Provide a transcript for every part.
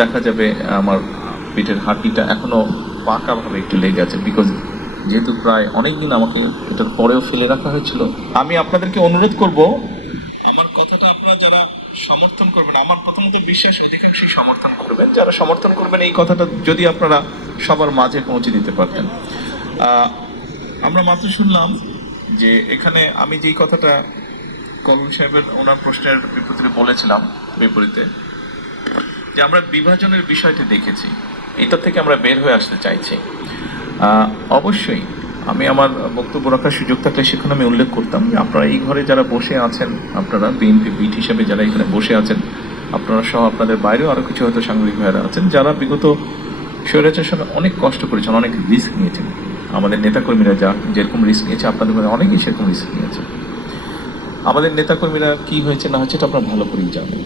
দেখা যাবে আমার পেটের হাঁটিটা এখনো পাকাভাবে একটু লেগে আছে, বিকজ যেহেতু প্রায় অনেকদিন আমাকে এটার পরেও ফেলে রাখা হয়েছিল। আমি আপনাদেরকে অনুরোধ করব, আমার কথাটা আপনারা যারা সমর্থন করবেন, আমার প্রথমত বিশ্বাস অধিকাংশই সমর্থন করবেন, যারা সমর্থন করবেন এই কথাটা যদি আপনারা সবার মাঝে পৌঁছে দিতে পারতেন। আমরা মাত্র শুনলাম যে এখানে আমি যেই কথাটা কলম সাহেবের ওনার প্রশ্নের বলেছিলাম বিপরীতে, যে আমরা বিভাজনের বিষয়টি দেখেছি, এটা থেকে আমরা বের হয়ে আসতে চাইছি। অবশ্যই আমি আমার বক্তব্য রাখার সুযোগ থাকলে সেখানে আমি উল্লেখ করতাম যে আপনারা এই ঘরে যারা বসে আছেন, আপনারা বিএনপি বিট হিসাবে যারা এখানে বসে আছেন, আপনারা সহ আপনাদের বাইরেও আরও কিছু হয়তো সাংবাদিক ভাইয়েরা আছেন যারা বিগত স্বৈরাচারের সঙ্গে অনেক কষ্ট করেছেন, অনেক রিস্ক নিয়েছেন। আমাদের নেতাকর্মীরা যেরকম রিস্ক নিয়েছে, আপনাদের মধ্যে অনেকেই সেরকম রিস্ক নিয়েছে। আমাদের নেতাকর্মীরা কি হয়েছে না হয়েছে এটা আপনারা ভালো করেই জানেন।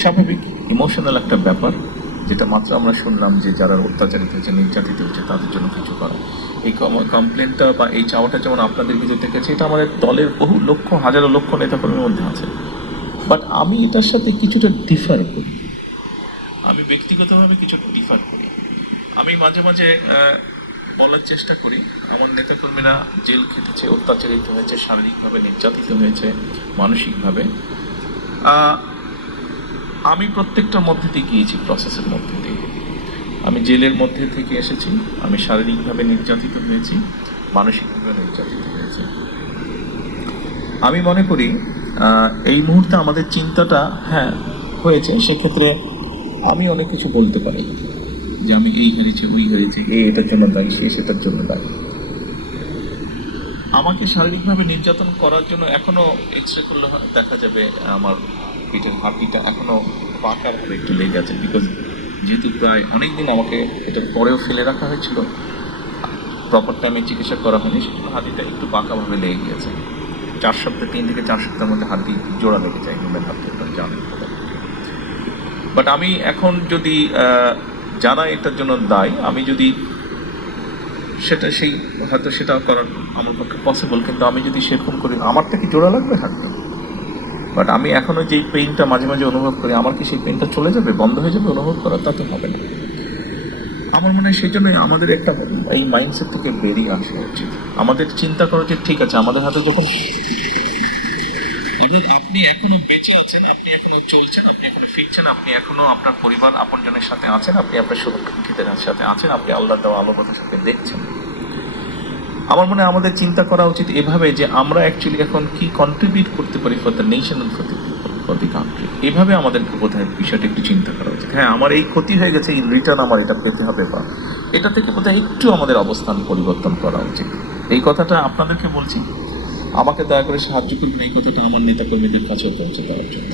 স্বাভাবিক ইমোশনাল একটা ব্যাপার, যেটা মাত্র আমরা শুনলাম যে যারা অত্যাচারিত হয়েছে, নির্যাতিত হয়েছে, তাদের জন্য কিছু করা। এই কমপ্লেনটা বা এই চাওয়াটা যেমন আপনাদের ভিতরে থেকেছে, এটা আমাদের দলের বহু লক্ষ হাজারো লক্ষ নেতাকর্মীর মধ্যে আছে। বাট আমি এটার সাথে কিছুটা ডিফার করি, আমি ব্যক্তিগতভাবে কিছুটা ডিফার করি। আমি মাঝে মাঝে বলার চেষ্টা করি, আমার নেতাকর্মীরা জেল খেটেছে, অত্যাচারিত হয়েছে, শারীরিকভাবে নির্যাতিত হয়েছে, মানসিকভাবে। আমি প্রত্যেকটার মধ্যে দিয়ে গিয়েছি, প্রসেসের মধ্যে দিয়ে। আমি জেলের মধ্যে থেকে এসেছি, আমি শারীরিকভাবে নির্যাতিত হয়েছি, মানসিকভাবে নির্যাতিত হয়েছি। আমি মনে করি এই মুহূর্তে আমাদের চিন্তাটা হয়েছে, সেক্ষেত্রে আমি অনেক কিছু বলতে পারি যে আমি এই হেরেছি, ওই হেরেছি, এটার জন্য দায়ী, সে সেটার জন্য দায়ী। আমাকে শারীরিকভাবে নির্যাতন করার জন্য এখনো এক্সরে করলে দেখা যাবে আমার পেটের হাঁটিটা এখনো পাকাভাবে একটু লেগে আছে, বিকজ যেহেতু প্রায় অনেকদিন আমাকে এটার পরেও ফেলে রাখা হয়েছিল, প্রপার টাইমে চিকিৎসা করা হয়নি, সেজন্য হাঁটিটা একটু পাকাভাবে লেগে গিয়েছে। 3 থেকে 4 সপ্তাহের মধ্যে হাঁটি জোড়া লেগে যায়, হিউম্যান হাঁটি, আপনারা জানেন। বাট আমি এখন যদি যারা এটার জন্য দায়ী, আমি যদি হয়তো সেটা করার আমার পক্ষে পসিবল, কিন্তু আমি যদি সেরকম করি, আমারটা কি জোড়া লাগবে হাঁটতে? বাট আমি এখনো যেই পেইনটা মাঝে মাঝে অনুভব করি, আমার কি সেই পেইনটা চলে যাবে, বন্ধ হয়ে যাবে অনুভব করা? তা তো হবে না। আমার মনে হয় সেই জন্যই আমাদের একটা এই মাইন্ডসেট থেকে বেরিয়ে আসা উচিত। আমাদের চিন্তা করা উচিত, ঠিক আছে, আমাদের হাতে যখন আপনি এখনো বেঁচে আছেন, আপনি এখনো চলছেন, আপনি এখনো ফিরছেন, আপনি এখনো আপনার পরিবার আপনজনের সাথে আছেন, আপনি আপনার সুরক্ষিতের সাথে আছেন, আপনি আল্লাহর দেওয়া আলোকতার সাথে দেখছেন। আমার মনে হয় আমাদের চিন্তা করা উচিত এভাবে যে আমরা অ্যাকচুয়ালি এখন কি কন্ট্রিবিউট করতে পারি for the nation and for the country. এভাবে আমাদেরকে বোধহয় বিষয়টা একটু চিন্তা করা উচিত। আমার এই ক্ষতি হয়ে গেছে, ইন রিটার্ন আমার এটা পেতে হবে, বা এটা থেকে বোধহয় একটু আমাদের অবস্থান পরিবর্তন করা উচিত। এই কথাটা আপনাদেরকে বলছি, আমাকে দয়া করে সাহায্য করবেন এই কথাটা আমার নেতাকর্মীদের কাছেও পৌঁছে দেওয়ার জন্য।